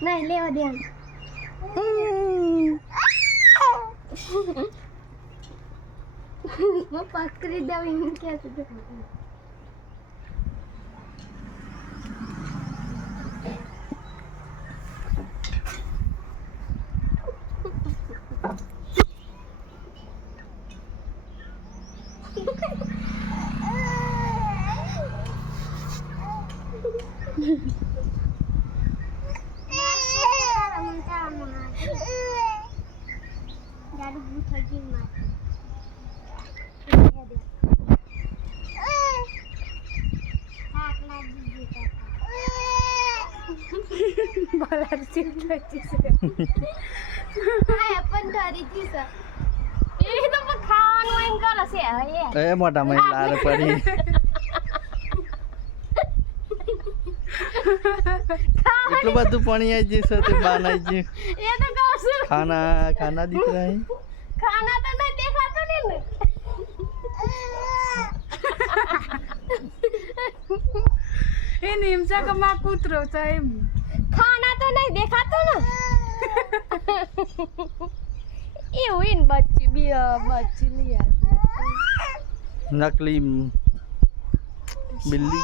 नहीं लेवा दे वो पकड़ी देवी कैसे दे ए मोटा महिला पड़ी એટલું બધું પાણી આવી જશે તે બાન આવી ગયું ये तो कहूं છું खाना खाना दिख रहा है खाना तो नहीं देखा तो नहीं એ નિમસા કમા કૂતરો છે એમ खाना तो नहीं देखा तो ना ये विन बच्ची भी बच्ची लिया नकली बिल्ली